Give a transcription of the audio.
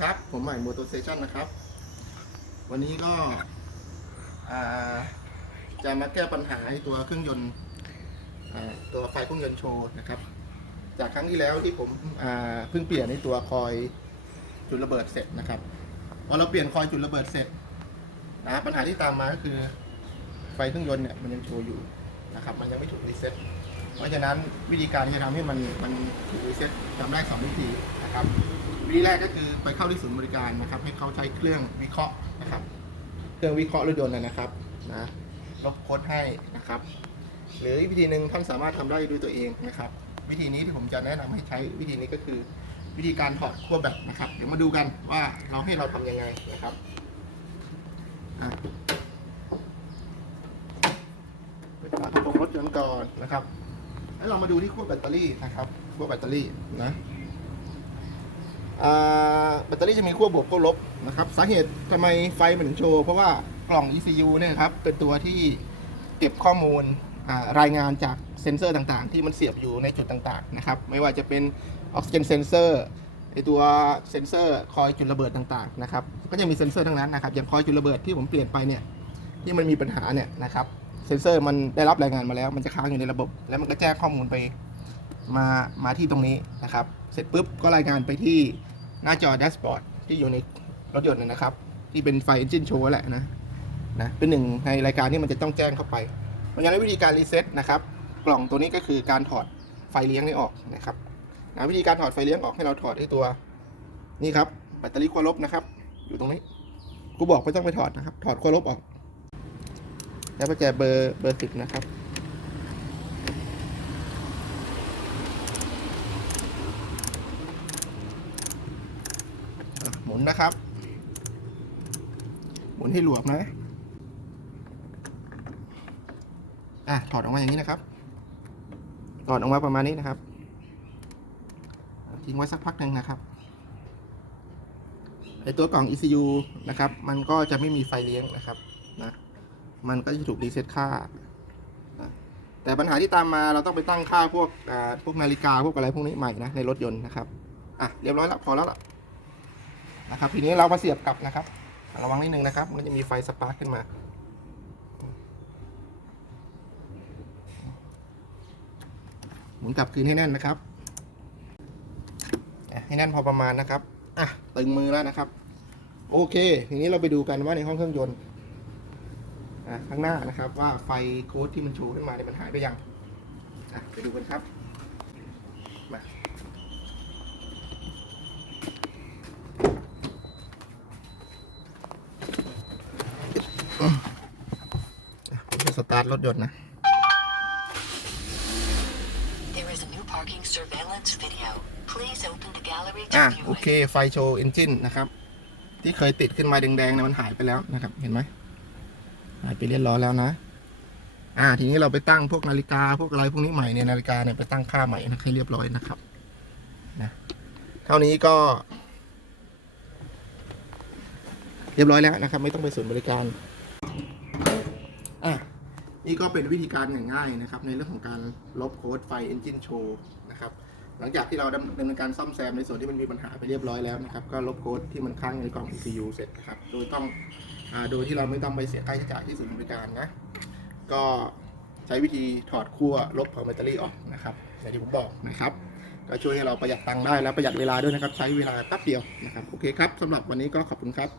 ครับ ผมใหม่ Motor Station นะครับ วันนี้ก็จะมาแก้ปัญหาไอ้ตัวเครื่องยนต์ตัวไฟเครื่องยนต์โชว์นะครับ จากครั้งที่แล้วที่ผมเพิ่งเปลี่ยนในตัวคอยจุดระเบิดเสร็จนะครับพอเราเปลี่ยนคอยจุดระเบิดเสร็จนะปัญหาที่ตามมาก็คือไฟเครื่องยนต์เนี่ยมันยังโชว์อยู่นะครับ มันยังไม่ถูกรีเซ็ตเพราะฉะนั้นวิธีการที่จะทำให้มันมันถูกรีเซ็ตทำได้สองวิธีนะครับ วิธีแรกก็คือไปเข้าที่ศูนย์บริการนะครับ ให้เขาใช้เครื่องวิเคราะห์นะครับ เครื่องวิเคราะห์รถยนต์นะครับนะลบโค้ดให้นะครับ หรืออีกวิธีหนึ่งท่านสามารถทำได้ด้วยตัวเองนะครับ วิธีนี้ที่ผมจะแนะนำให้ใช้วิธีนี้ก็คือ วิธีการถอดขั้วแบตนะครับ เดี๋ยวมาดูกันว่าเราให้เราทำยังไงนะครับอะเปิดฝาระโปรงรถยนต์ก่อนนะครับ แล้วเรามาดูที่ขั้วแบตเตอรี่นะครับขั้วแบตเตอรี่นะ แบตเตอรี่จะมีขั้วบวกขั้วลบนะครับสาเหตุทำไมไฟมันถึงโชว์ เพราะว่ากล่อง ECU เนี่ยครับเป็นตัวที่เก็บข้อมูลรายงานจากเซ็นเซอร์ต่างๆ ที่มันเสียบอยู่ในจุดต่างๆนะครับไม่ว่าจะเป็นออกซิเจนเซนเซอร์ไอตัวเซนเซอร์คอยจุดระเบิดต่างๆนะครับก็จะมีเซนเซอร์ทั้งนั้นนะครับอย่างคอยจุดระเบิดที่ผมเปลี่ยนไปเนี่ยที่มันมีปัญหาเนี่ยนะครับเซนเซอร์มันได้รับรายงานมาแล้ว มันจะค้างอยู่ในระบบ แล้วมันก็แจ้งข้อมูลไป มามาที่ตรงนี้นะครับ เสร็จปุ๊บก็รายงานไปที่หน้าจอแดชบอร์ดที่อยู่ในรถยนต์นะครับ ที่เป็นไฟ Engine Show แหละนะนะเป็นหนึ่งในรายการที่มันจะต้องแจ้งเข้าไป เพราะฉะนั้นวิธีการรีเซ็ตนะครับกล่องตัวนี้ก็คือการถอดไฟเลี้ยงนี้ออกนะครับนะวิธีการถอดไฟเลี้ยงออกให้เราถอดที่ตัวนี่ครับแบตเตอรี่ขั้วลบนะครับ อยู่ตรงนี้กูบอกไม่ต้องไปถอดนะครับ ถอดขั้วลบออก แล้วก็จะเบอร์เบอร์สิบนะครับ อะหมุ นนะครับ หมุนให้หลวมนะ อะถอดออกมาอย่างนี้นะครับถอดออกมาประมาณนี้นะครับทิ้งไว้สักพักหนึ่งนะครับไอตัวกล่อง ECU นะครับ มันก็จะไม่มีไฟเลี้ยงนะครับนะมันก็จะถูกรีเซ็ตค่านะแต่ปัญหาที่ตามมาเราต้องไปตั้งค่าพวกพวกนาฬิกาพวกอะไรพวกนี้ใหม่นะในรถยนต์นะครับ อะเรียบร้อยแล้วพอแล้วล่ะ นะครับทีนี้เรามาเสียบกลับนะครับ ระวังนิดนึงนะครับ มันจะมีไฟสปาร์คขึ้นมาหมุนกลับคืนให้แน่นนะครับให้แน่นพอประมาณนะครับอะตึงมือแล้วนะครับ โอเค ทีนี้เราไปดูกันว่าในห้องเครื่องยนต์ข้างหน้านะครับว่าไฟโค้ดที่มันโชูขึ้นมาเนี่ยมันหายไปยังไปดูกันครับมาอะผมจะสตา ร์ทรถยนต์นะ There is a new parking surveillance video. Please open the gallery อะ to โอ view เค it. ไฟโชว์เอนจินนะครับ ที่เคยติดขึ้นมาแดงๆเนี่ยมันหายไปแล้วนะครับ เห็นไหมหายไปเรียบร้อยแล้วนะ อ่า ทีนี้เราไปตั้งพวกนาฬิกาพวกอะไรพวกนี้ใหม่เนี่ยนาฬิกาเนี่ยไปตั้งค่าใหม่นะให้เรียบร้อยนะครับนะเท่านี้ก็ เรียบร้อยแล้วนะครับ ไม่ต้องไปศูนย์บริการอะ นี่ก็เป็นวิธีการง่ายๆนะครับในเรื่องของการลบโค้ดไฟ Engine Show นะครับหลังจากที่เราดำเนินการซ่อมแซมในส่วนที่มันมีปัญหาไปเรียบร้อยแล้วนะครับก็ลบโค้ดที่มันค้างในกล่อง ECU เสร็จนะครับโดยต้องอโดยที่เราไม่ต้องไปเสียค่าใช้จ่ายที่ศูนย์บริการนะก็ใช้วิธีถอดขั้วลบของแบตเตอรี่ออกนะครับอย่างที่ผมบอกนะครับก็ช่วยให้เราประหยัดตังค์ได้และประหยัดเวลาด้วยนะครับ ใช้เวลาแป๊บเดียวนะครับโอเคครับสำหรับวันนี้ก็ขอบคุณครับ